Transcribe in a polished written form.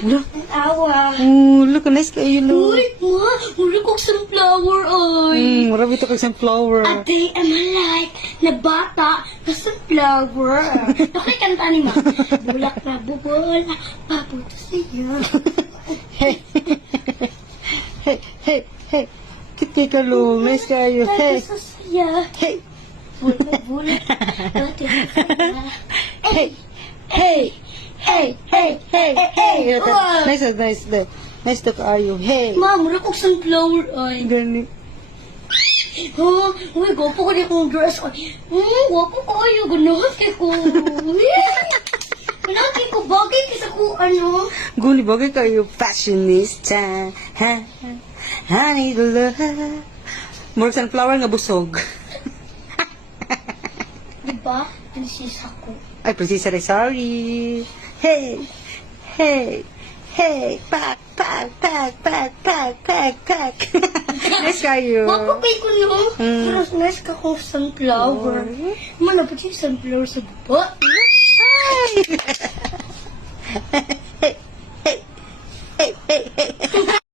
Look. Awa. Oh, look, nice kayo, look. Uy, ma, muli kong sunflower, oy. Marami ito kag sunflower. A day am alive na bata na sunflower. Okay, kanta ni ma. Bulak na bubulak, papunta sa'yo. Hey. Hey, hey, hey. Kiti ka, look. Nice kayo. Hey. Papunta sa'yo. Hey. Bulak, bulak. Papunta sa'yo. Hey. Hey. Hey, hey, hey, hey. Wow. Nice, nice, nice to kayo. Hey. Ma, muli kong sunflower, oy. Gani. Oh, uy, gwapo ko di kong dress. Gwapo ko kayo. Ganahan kay ko. Ganahan kay ko. Bagay kaysa ko, ano. Guni bagay kayo. Fashionista. Ha? Honey, love. More sunflower nga busog. Diba? Princess ako. Ay, prinsesa rin. Sorry. Hey. Hey. Hey. Pak, pak, pak, pak, pak, pak, pak. Nice kayo. Gwapo kay ko, no? Mm. Pero nice ka kong sunflower. Malapit yung sunflower sa baba. Ay.